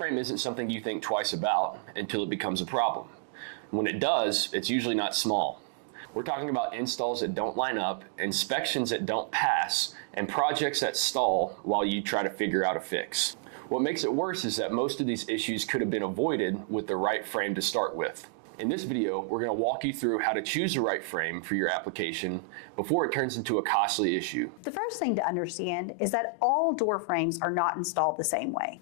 frame isn't something you think twice about until it becomes a problem. When it does, it's usually not small. We're talking about installs that don't line up, inspections that don't pass, and projects that stall while you try to figure out a fix. What makes it worse is that most of these issues could have been avoided with the right frame to start with. In this video, we're going to walk you through how to choose the right frame for your application before it turns into a costly issue. The first thing to understand is that all door frames are not installed the same way.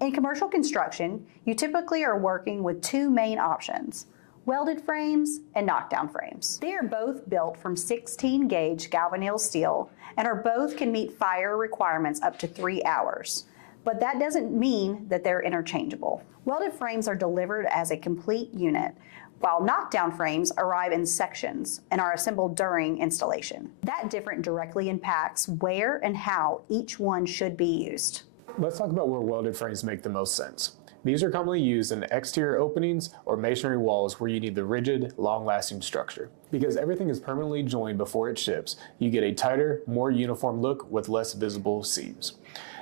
In commercial construction, you typically are working with two main options: welded frames and knockdown frames. They are both built from 16 gauge galvanneal steel and both can meet fire requirements up to 3 hours. But that doesn't mean that they're interchangeable. Welded frames are delivered as a complete unit, while knockdown frames arrive in sections and are assembled during installation. That difference directly impacts where and how each one should be used. Let's talk about where welded frames make the most sense. These are commonly used in exterior openings or masonry walls where you need the rigid, long-lasting structure. Because everything is permanently joined before it ships, you get a tighter, more uniform look with less visible seams.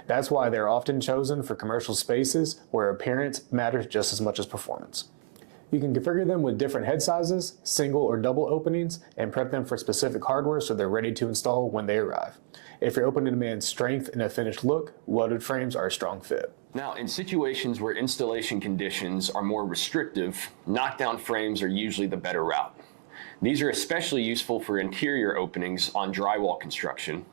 That's why they're often chosen for commercial spaces where appearance matters just as much as performance. You can configure them with different head sizes, single or double openings, and prep them for specific hardware so they're ready to install when they arrive. If you're open to demand strength and a finished look, welded frames are a strong fit. Now, in situations where installation conditions are more restrictive, knockdown frames are usually the better route. These are especially useful for interior openings on drywall construction,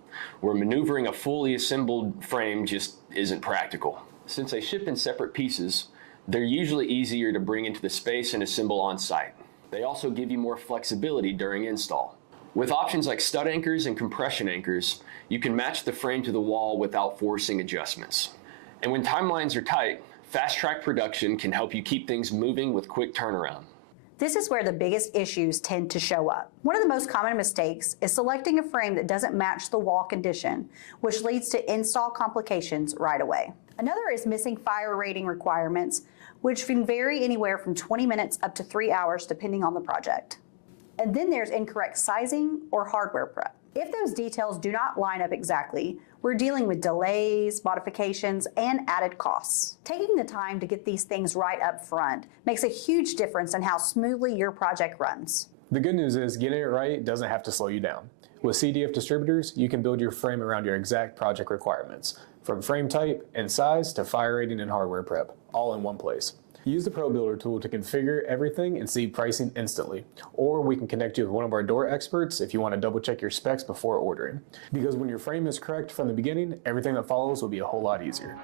where maneuvering a fully assembled frame just isn't practical. Since they ship in separate pieces, they're usually easier to bring into the space and assemble on site. They also give you more flexibility during install. With options like stud anchors and compression anchors, you can match the frame to the wall without forcing adjustments. And when timelines are tight, fast-track production can help you keep things moving with quick turnaround. This is where the biggest issues tend to show up. One of the most common mistakes is selecting a frame that doesn't match the wall condition, which leads to install complications right away. Another is missing fire rating requirements, which can vary anywhere from 20 minutes up to 3 hours depending on the project. And then there's incorrect sizing or hardware prep. If those details do not line up exactly, we're dealing with delays, modifications, and added costs. Taking the time to get these things right up front makes a huge difference in how smoothly your project runs. The good news is getting it right doesn't have to slow you down. With CDF Distributors, you can build your frame around your exact project requirements, from frame type and size to fire rating and hardware prep, all in one place. Use the Pro Builder tool to configure everything and see pricing instantly. Or we can connect you with one of our door experts if you want to double check your specs before ordering. Because when your frame is correct from the beginning, everything that follows will be a whole lot easier.